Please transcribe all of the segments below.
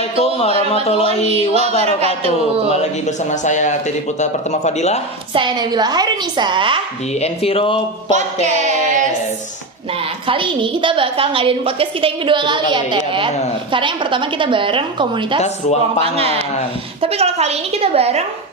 Assalamualaikum warahmatullahi wabarakatuh. Kembali lagi bersama saya Teddy Putra Pertama Fadila. Saya Nabila Hairunisa di Enviro Podcast. Nah, kali ini kita bakal ngadain podcast kita yang kedua kali ya, Ted. Ya, karena yang pertama kita bareng komunitas Ruang Pangan. Tapi kalau kali ini kita bareng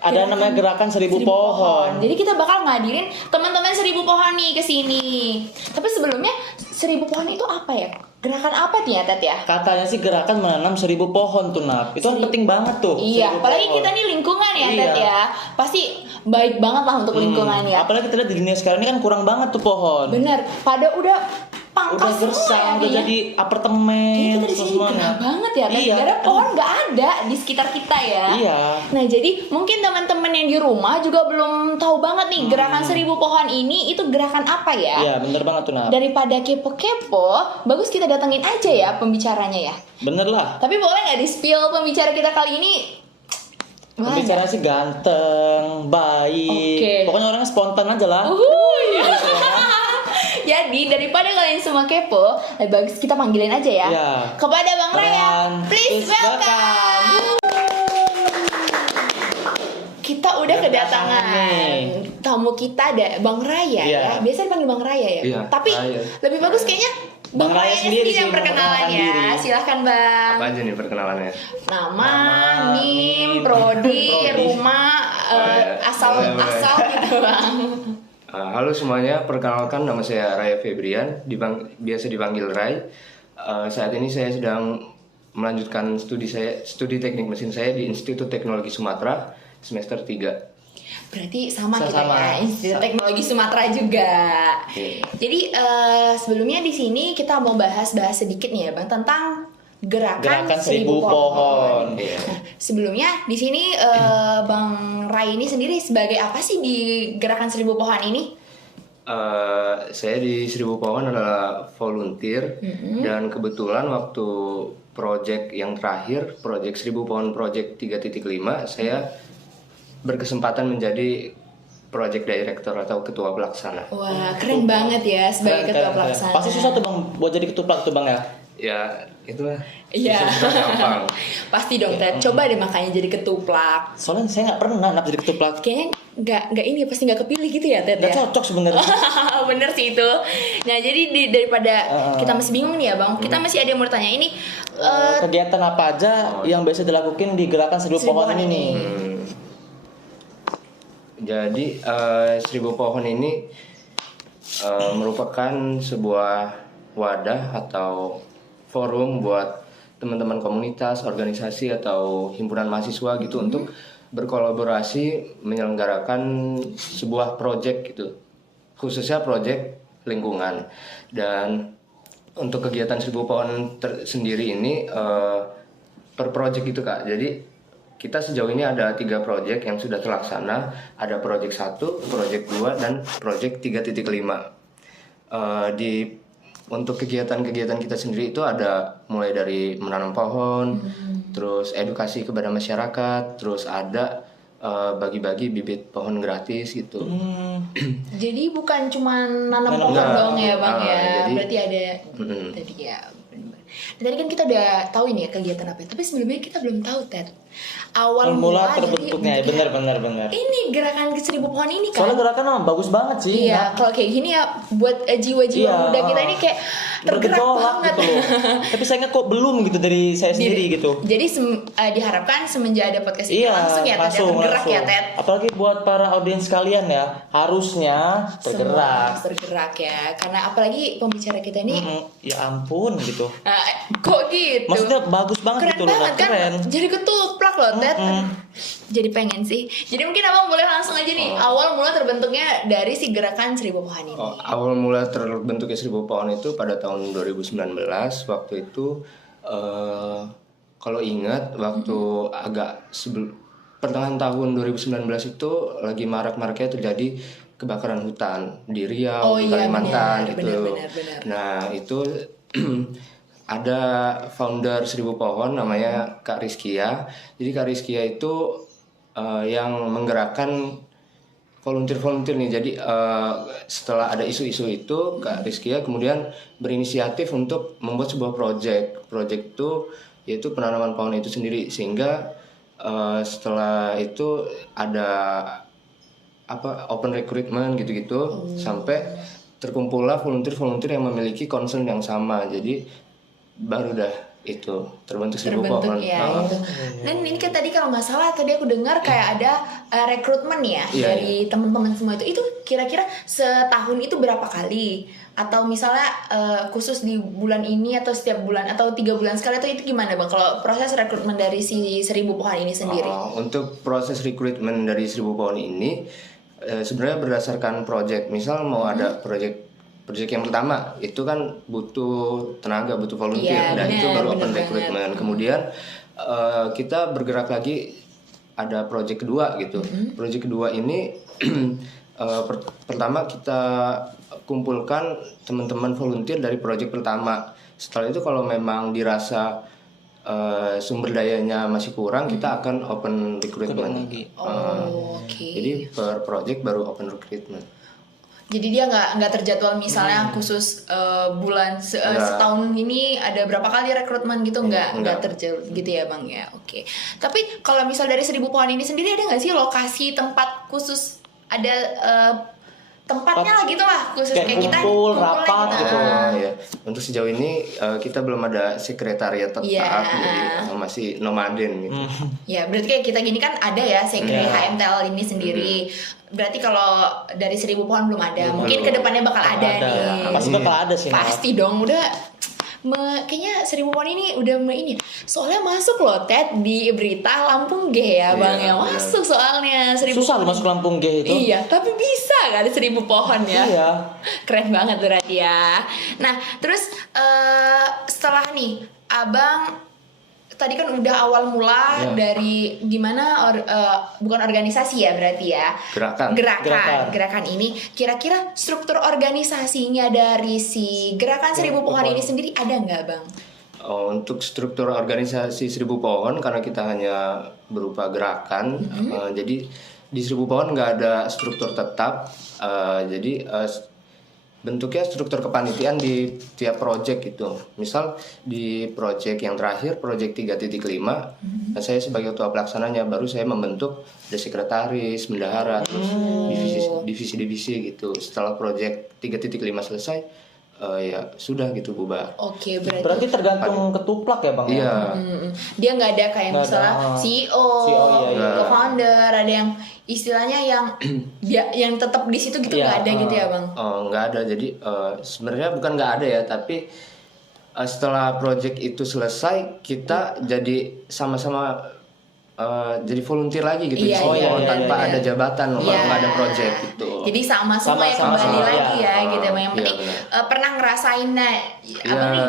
ada namanya gerakan 1000 pohon. Jadi kita bakal ngadirin teman-teman 1000 pohon nih ke sini. Tapi sebelumnya 1000 pohon itu apa ya? Gerakan apa tuh ya, Ted ya? Katanya sih gerakan menanam 1000 pohon tuh, Nap. Itu kan penting banget tuh. Iya, apalagi kita nih lingkungan ya, Ted ya. Pasti baik banget lah untuk lingkungan ya. Apalagi kita lihat di dunia sekarang ini kan kurang banget tuh pohon. Bener, pada udah udah gersang, udah jadi apartemen. Kita di sini gerah banget ya, iya, karena pohon nggak ada di sekitar kita ya. Iya. Nah, jadi mungkin teman-teman yang di rumah juga belum tahu banget nih gerakan 1000 pohon ini itu gerakan apa ya? Iya, bener banget tuh, Nap. Daripada kepo-kepo, bagus kita datengin aja ya pembicaranya ya. Bener lah. Tapi boleh nggak di-spill pembicara kita kali ini? Pembicara sih ganteng, baik. Pokoknya orangnya spontan aja lah. Jadi daripada kalian semua kepo, lebih bagus kita panggilin aja ya. Kepada Bang Raya, please welcome. Kita udah kedatangan tamu kita ada Bang Raya ya. Biasa dipanggil Bang Raya ya. Tapi lebih bagus kayaknya Bang Raya sendiri yang perkenalannya. Silahkan Bang. Apa aja nih perkenalannya? Nama, NIM, prodi, rumah, asal gitu Bang. Halo semuanya, perkenalkan nama saya Raya Febrian, biasa dipanggil Ray. Saat ini saya sedang melanjutkan studi teknik mesin saya di Institut Teknologi Sumatera semester 3. Berarti sama kita ya, Institut Teknologi Sumatera juga. Jadi sebelumnya di sini kita mau bahas sedikit nih ya Bang tentang gerakan 1000 pohon. Nah, sebelumnya di sini Bang Ray ini sendiri sebagai apa sih di gerakan 1000 pohon ini? Saya di 1000 pohon adalah volunteer dan kebetulan waktu project yang terakhir, project 1000 pohon project 3.5, saya berkesempatan menjadi project director atau ketua pelaksana. Wah, keren banget ya sebagai ketua pelaksana. Pasti susah tuh Bang buat jadi ketua tuh Bang ya. Ya, itulah. Iya. Pasti dong, Ted. Coba deh makanya jadi ketuplak. Soalnya saya nggak pernah jadi ketuplak. Kayaknya nggak ini pasti nggak kepilih gitu ya, Ted. Nggak cocok sebenarnya. Bener sih itu. Nah jadi daripada kita masih bingung nih ya Bang, kita masih ada yang mau tanya ini. Kegiatan apa aja yang biasa dilakukan di gerakan 1000 pohon ini? Jadi 1000 pohon ini merupakan sebuah wadah atau forum buat teman-teman komunitas, organisasi atau himpunan mahasiswa gitu untuk berkolaborasi menyelenggarakan sebuah proyek gitu, khususnya proyek lingkungan. Dan untuk kegiatan 1000 pohon sendiri ini per proyek gitu Kak. Jadi kita sejauh ini ada 3 proyek yang sudah terlaksana. Ada proyek 1, proyek 2, dan proyek 3.5. Untuk kegiatan-kegiatan kita sendiri itu ada mulai dari menanam pohon, terus edukasi kepada masyarakat, terus ada bagi-bagi bibit pohon gratis gitu. Jadi bukan cuma nanam pohon dong ya Bang ya. Berarti ada tadi ya. Tadi kan kita udah tahu ini ya kegiatan apa, tapi sebelumnya kita belum tahu Ted. Awal mula terbentuknya benar. Ini gerakan 1000 pohon ini kan. Soalnya gerakan bagus banget sih. Iya, kalau kayak gini ya buat jiwa-jiwa muda kita ini kayak tergerak banget gitu loh. Tapi saya ingat kok belum gitu dari saya sendiri gitu. Jadi diharapkan semenjak ada podcast ini langsung ya Ted, tergerak ya Ted. Apalagi buat para audiens kalian ya, harusnya tergerak ya. Karena apalagi pembicara kita ini ya ampun gitu. Kok gitu? Maksudnya bagus banget gitu loh, keren. Jadi ketuplak loh, Ted. Jadi pengen sih. Jadi mungkin Abang boleh langsung aja nih. Awal mula terbentuknya dari si gerakan 1000 pohon ini. Awal mula terbentuknya 1000 pohon itu pada tahun 2019. Waktu itu kalau ingat waktu agak pertengahan tahun 2019 itu lagi marak-maraknya terjadi kebakaran hutan di Riau, di Kalimantan gitu. Benar. Nah, itu ada founder 1000 pohon namanya Kak Rizkia. Jadi Kak Rizkia itu yang menggerakkan volunteer nih. Jadi setelah ada isu-isu itu Kak Rizkia kemudian berinisiatif untuk membuat sebuah project itu yaitu penanaman pohon itu sendiri, sehingga setelah itu ada open recruitment gitu-gitu sampai terkumpullah volunteer yang memiliki concern yang sama, jadi baru dah itu terbentuk Seribu Pohon. Ya, itu. Dan ini kan tadi kalau nggak salah tadi aku dengar kayak ada rekrutmen ya dari teman-teman semua itu kira-kira setahun itu berapa kali? Atau misalnya khusus di bulan ini atau setiap bulan atau 3 bulan sekali, atau itu gimana Bang kalau proses rekrutmen dari si Seribu Pohon ini sendiri? Untuk proses rekrutmen dari Seribu Pohon ini sebenarnya berdasarkan project. Misal mau ada project yang pertama itu kan butuh tenaga, butuh volunteer, dan itu baru open recruitment. Kemudian kita bergerak lagi, ada project kedua gitu. Project kedua ini pertama kita kumpulkan teman-teman volunteer dari project pertama. Setelah itu kalau memang dirasa sumber dayanya masih kurang, kita akan open recruitment lagi. Jadi per project baru open recruitment. Jadi dia nggak terjadwal misalnya khusus bulan setahun ini ada berapa kali rekrutmen gitu, nggak terjadwal gitu ya Bang ya. Oke. Tapi kalau misal dari Seribu Pohon ini sendiri ada nggak sih lokasi tempat khusus, ada tempatnya lah gitu lah khusus kayak kita kumpul rapat gitu. Ya. Untuk sejauh ini kita belum ada sekretariat tetap, jadi masih nomaden gitu. Ya berarti kayak kita gini kan ada ya sekre HMTL ini sendiri. Berarti kalau dari Seribu Pohon belum ada, mungkin kedepannya bakal ada nih. Pasti bakal ada sih. Pasti dong, udah. Kayaknya Seribu Pohon ini udah ini. Soalnya masuk loh Ted di berita Lampung G ya Bang ya. Masuk soalnya Seribu Susah Pohon. masuk Lampung G itu. Iya, tapi bisa kan ada Seribu Pohon ya. Iya. Keren banget berarti ya. Nah, terus setelah nih Abang tadi kan udah awal mula dari gimana bukan organisasi ya berarti ya. Gerakan ini kira-kira struktur organisasinya dari si Gerakan Seribu Pohon ini sendiri ada nggak Bang? Untuk struktur organisasi Seribu Pohon, karena kita hanya berupa gerakan, jadi di Seribu Pohon nggak ada struktur tetap, jadi bentuknya struktur kepanitiaan di tiap project gitu. Misal di project yang terakhir, project 3.5, saya sebagai ketua pelaksananya, baru saya membentuk ada sekretaris, bendahara, terus divisi-divisi gitu. Setelah project 3.5 selesai, ya sudah gitu bubar. Oke, berarti tergantung ketuplak ya Bang? Iya. Dia nggak ada kayak misalnya CEO, co-founder, ada yang istilahnya yang tetap di situ gitu, nggak ada gitu ya Bang? Nggak ada. Jadi sebenarnya bukan nggak ada ya, tapi setelah project itu selesai kita jadi sama-sama jadi volunteer lagi gitu, tanpa ada jabatan, kalau nggak ada project gitu. Jadi sama semua ya kembali lagi ya gitu Bang. Yang penting pernah ngerasain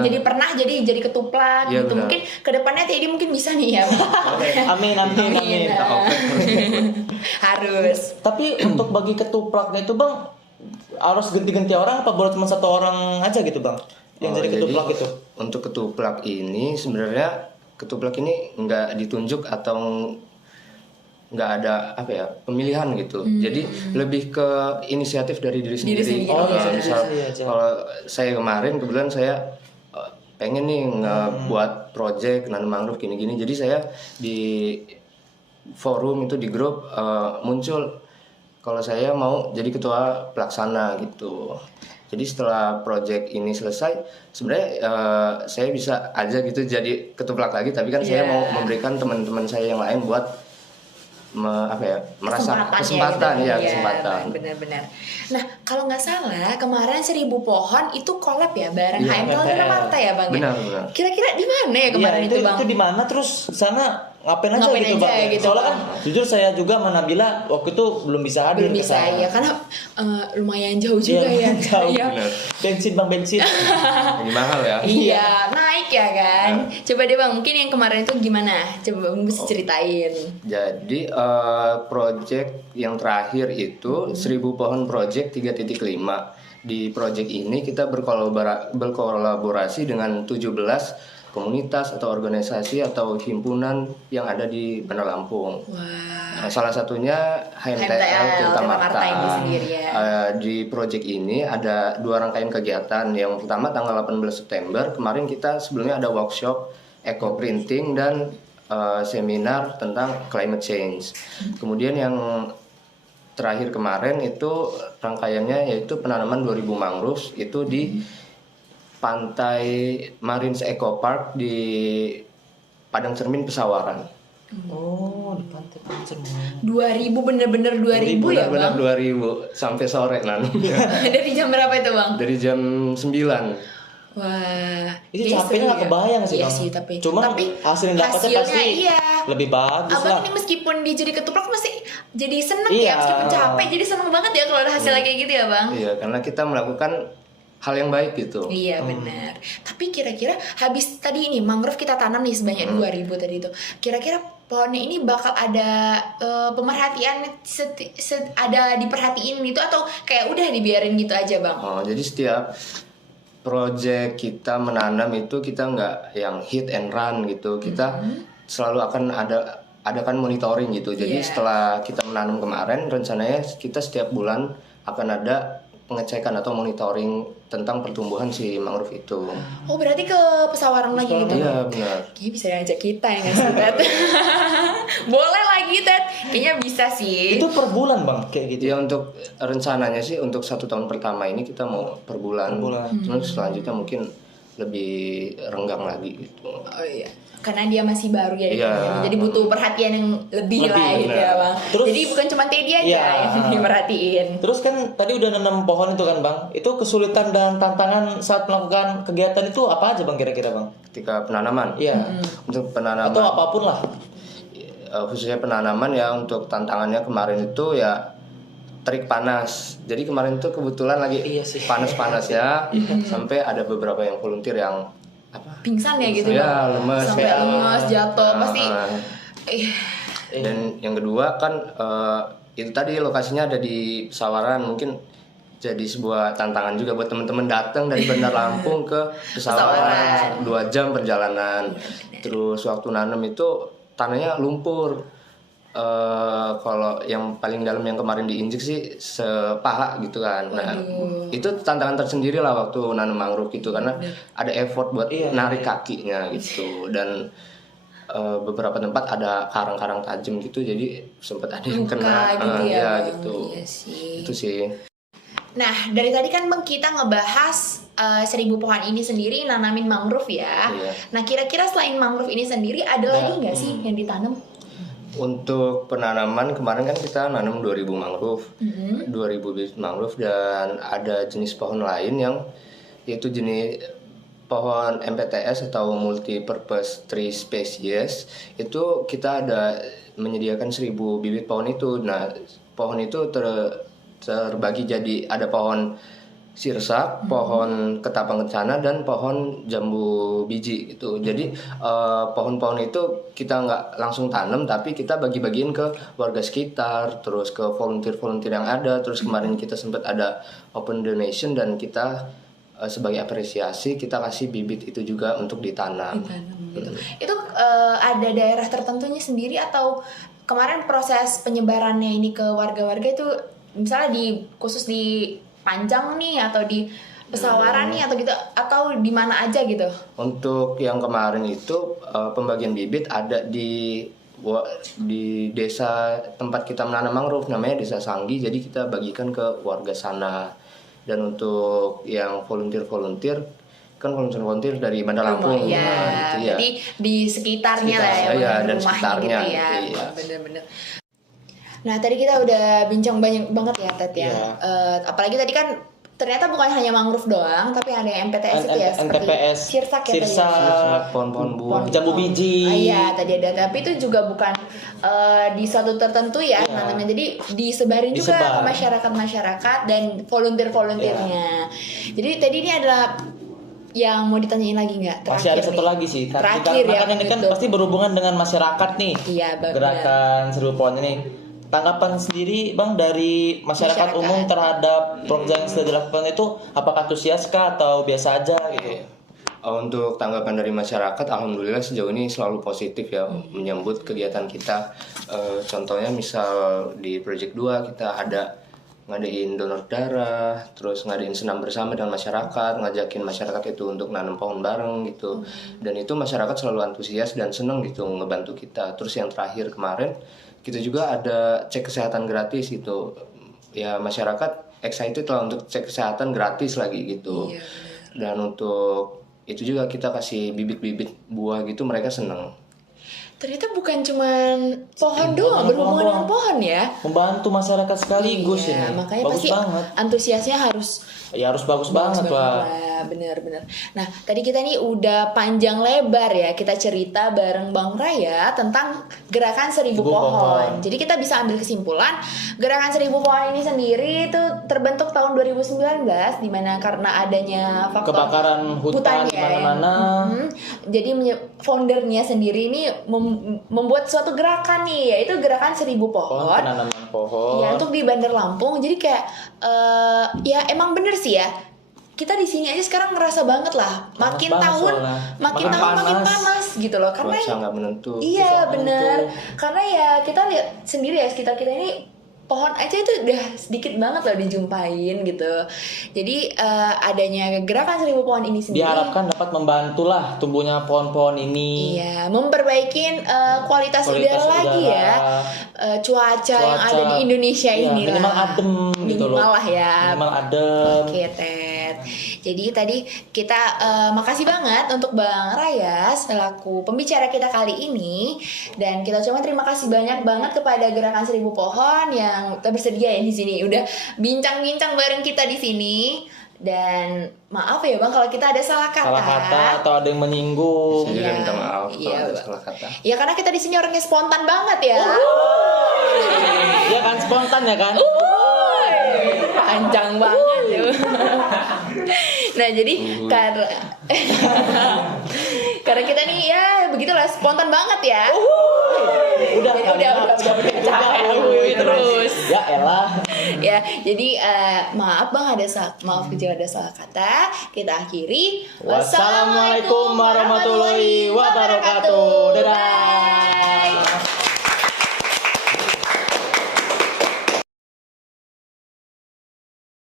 jadi pernah jadi ketuplak gitu. Mungkin kedepannya Teddy mungkin bisa nih ya. Amin. Harus. Tapi untuk bagi ketuplaknya itu Bang harus ganti-ganti orang apa boleh cuma satu orang aja gitu Bang yang jadi ketuplak itu? Untuk ketuplak ini sebenarnya ketuplak ini nggak ditunjuk atau nggak ada pemilihan gitu. Jadi lebih ke inisiatif dari diri sendiri. Misal kalau saya kemarin kebetulan saya pengen nih ngebuat project nanam mangrove gini-gini. Jadi saya di forum itu di grup muncul kalau saya mau jadi ketua pelaksana gitu. Jadi setelah project ini selesai, sebenarnya saya bisa aja gitu jadi ketuplak lagi, tapi kan saya mau memberikan teman-teman saya yang lain buat merasa kesempatan. Benar-benar. Nah, kalau nggak salah kemarin Seribu Pohon itu collab ya bareng HMTL dan Marta ya Bang. Benar. Kira-kira di mana ya kemarin itu Bang? Itu di mana, terus sana ngapain aja gitu Bang? Gitu, soalnya kan jujur saya juga sama Nabila waktu itu belum bisa hadir. Belum bisa ya, karena lumayan jauh juga ya. Jauh. Bensin Jadi mahal ya. Iya, naik ya kan. Coba deh Bang, mungkin yang kemarin itu gimana? Coba Bang bisa ceritain. Jadi project yang terakhir itu Seribu Pohon Project 3.5. Di project ini kita berkolaborasi dengan 17 komunitas atau organisasi atau himpunan yang ada di Bandar Lampung. Salah satunya HMTL Tirta Marta. Di project ini ada 2 rangkaian kegiatan. Yang pertama tanggal 18 September kemarin kita sebelumnya ada workshop eco printing dan seminar tentang climate change. Kemudian yang terakhir kemarin itu rangkaiannya yaitu penanaman 2000 mangrove itu di Pantai Marines Eco Park di Padang Cermin Pesawaran. Oh, di pantai Pancermin. 2000 bener-bener 2000 ya Benar-benar bang? 2000 sampai sore nanti. Dari jam berapa itu bang? Dari jam 9. Wah, Itu jadi capeknya seru nggak ya? kebayang sih Iya bang. sih tapi Cuma hasil yang dapatnya hasilnya pasti iya. lebih bagus Abang lah. ini meskipun di jadi ketuplak masih jadi seneng Iya. ya, meskipun capek jadi seneng banget ya kalau ada hasilnya kayak gitu ya bang. Iya, karena kita melakukan hal yang baik gitu. Iya benar. Tapi kira-kira habis tadi ini mangrove kita tanam nih sebanyak 2000 tadi itu. Kira-kira pohonnya ini bakal ada pemerhatian ada diperhatiin gitu atau kayak udah dibiarin gitu aja bang? Oh, jadi setiap project kita menanam itu kita nggak yang hit and run gitu. Kita selalu akan adakan monitoring gitu. Jadi Iya. setelah kita menanam kemarin, rencananya kita setiap bulan akan ada pengecekan atau monitoring tentang pertumbuhan si mangrove itu. Oh berarti ke Pesawaran lagi gitu? Iya benar. Kayaknya bisa ngajak kita ya nggak sih Ted? Boleh lagi Ted, kayaknya bisa sih. Itu per bulan bang, kayak gitu. Ya untuk rencananya sih untuk 1 tahun pertama ini kita mau per bulan. Cuman selanjutnya mungkin lebih renggang lagi gitu. Oh iya, karena dia masih baru ya, Iya. jadi butuh perhatian yang lebih lah gitu benar. ya bang. Terus- Jadi bukan cuma Teddy aja Iya. yang diperhatiin. Terus kan tadi udah nanam pohon itu kan bang. Itu kesulitan dan tantangan saat melakukan kegiatan itu apa aja bang kira-kira bang? Ketika penanaman. Iya. Untuk penanaman Atau apapun lah. khususnya penanaman ya untuk tantangannya kemarin itu ya terik panas. Jadi kemarin tuh kebetulan lagi Iya sih. panas-panas ya. Sampai ada beberapa yang volunteer yang apa? Pingsan ya gitu Ya, bang. lemes Sampai ya. lemes, jatuh pasti. Nah, Ih, Dan yang kedua kan itu tadi lokasinya ada di Pesawaran, mungkin jadi sebuah tantangan juga buat teman-teman datang dari Bandar Lampung ke Pesawaran 2 jam perjalanan. Terus waktu nanam itu tanahnya lumpur. Kalau yang paling dalam yang kemarin diinjek sih sepaha gitu kan. Nah, itu tantangan tersendiri lah waktu nanam mangrove gitu karena ada effort buat narik kakinya gitu dan beberapa tempat ada karang-karang tajam gitu jadi sempat ada yang luka kena gitu ya bang. gitu. Iya sih. Itu sih. Nah dari tadi kan bang kita ngebahas 1000 pohon ini sendiri nanamin mangrove ya. Iya. Nah kira-kira selain mangrove ini sendiri ada lagi nggak sih yang ditanam? Untuk penanaman kemarin kan kita nanam 2000 mangrove. 2000 bibit mangrove dan ada jenis pohon lain yang yaitu jenis pohon MPTS atau multi purpose tree species. Itu kita ada menyediakan 1000 bibit pohon itu. Nah, pohon itu terbagi jadi ada pohon sirsak, pohon ketapang kencana dan pohon jambu biji gitu. Jadi pohon-pohon itu kita nggak langsung tanam tapi kita bagi-bagiin ke warga sekitar, terus ke volunteer-volunteer yang ada. Terus kemarin kita sempat ada open donation dan kita sebagai apresiasi kita kasih bibit itu juga untuk ditanam. Gitu. Itu ada daerah tertentunya sendiri atau kemarin proses penyebarannya ini ke warga-warga itu misalnya khusus di Panjang nih atau di Pesawaran nih atau gitu atau di mana aja gitu? Untuk yang kemarin itu pembagian bibit ada di desa tempat kita menanam mangrove namanya Desa Sanggi, jadi kita bagikan ke warga sana. Dan untuk yang volunteer kan volunteer dari Bandar Lampung. Iya. Nah, itu ya. Jadi di sekitarnya lah ya, Iya, dan rumahnya sekitarnya gitu ya. gitu, iya. Bener-bener. Nah tadi kita udah bincang banyak banget ya Ted ya. Iya. Apalagi tadi kan ternyata bukan hanya mangrove doang, tapi ada yang MPTS itu ya, seperti NTPS, sirsak ya tadi. sirsak, Pohon-pohon buah. jambu biji. Iya tadi ada, tapi itu juga bukan di suatu tertentu ya, namanya. Jadi disebarin juga ke masyarakat dan volunteer-volunteernya. Jadi tadi ini adalah yang mau ditanyain lagi nggak? Masih ada satu lagi sih. Terakhir ya. Karena ini kan gitu. pasti berhubungan dengan masyarakat nih. Iya, benar. Gerakan 1000 pohon ini. Tanggapan sendiri Bang dari masyarakat umum terhadap program yang sudah dilakukan itu apakah antusias kah atau biasa aja gitu? Untuk tanggapan dari masyarakat, alhamdulillah sejauh ini selalu positif ya menyambut kegiatan kita. Contohnya misal di Project 2 kita ada ngadain donor darah, terus ngadain senam bersama dengan masyarakat, ngajakin masyarakat itu untuk nanam pohon bareng gitu. Dan itu masyarakat selalu antusias dan seneng gitu ngebantu kita. Terus yang terakhir kemarin kita juga ada cek kesehatan gratis gitu. Ya masyarakat excited lah untuk cek kesehatan gratis lagi gitu. Iya, Dan untuk itu juga kita kasih bibit-bibit buah gitu, mereka seneng. Ternyata bukan cuman pohon doang, berhubungan dengan pohon ya. Membantu masyarakat sekaligus Iya, ini. makanya Bagus pasti banget. antusiasnya harus Ya harus bagus banget lah. Bener-bener. Nah, tadi kita nih udah panjang lebar ya kita cerita bareng Bang Raya tentang gerakan 1000 pohon. Jadi kita bisa ambil kesimpulan gerakan 1000 pohon ini sendiri itu terbentuk tahun 2019 di mana karena adanya faktor Kebakaran hutan di ya. mana-mana. Jadi foundernya sendiri ini membuat suatu gerakan nih, yaitu gerakan 1000 pohon. Penanaman pohon. Ya, untuk di Bandar Lampung. Jadi kayak ya emang bener sih ya. Kita di sini aja sekarang ngerasa banget lah. Makin Panas tahun soalnya. makin Makin panas gitu loh. Karena Cuaca nggak menentu. iya bener. Karena ya kita lihat sendiri ya sekitar kita ini pohon aja itu udah sedikit banget loh dijumpain gitu. Jadi adanya gerakan 1000 pohon ini sendiri Diharapkan dapat membantu lah tumbuhnya pohon-pohon ini. iya, memperbaikin kualitas udara lagi ya. Cuaca yang ada di Indonesia Iya, ini minimal lah. adem gitu loh. Minimal lah ya. Minimal adem. Oke, Ted. Jadi tadi kita makasih banget untuk Bang Raya selaku pembicara kita kali ini, dan kita ucapkan terima kasih banyak banget kepada gerakan 1000 pohon yang bersedia ya di sini udah bincang-bincang bareng kita di sini. Dan maaf ya Bang kalau kita ada salah kata. Salah kata atau ada yang menyinggung. Saya juga Iya, minta maaf kalau iya, ada Bang. salah kata. Ya karena kita di sini orangnya spontan banget ya. Ya kan spontan ya kan? Panjang banget ya. Nah jadi karena kita nih ya begitulah spontan banget ya. Udah terus. Ya elah. Ya jadi maaf Bang maaf jika ada salah kata. Kita akhiri. Wassalamualaikum warahmatullahi wabarakatuh. Dadah.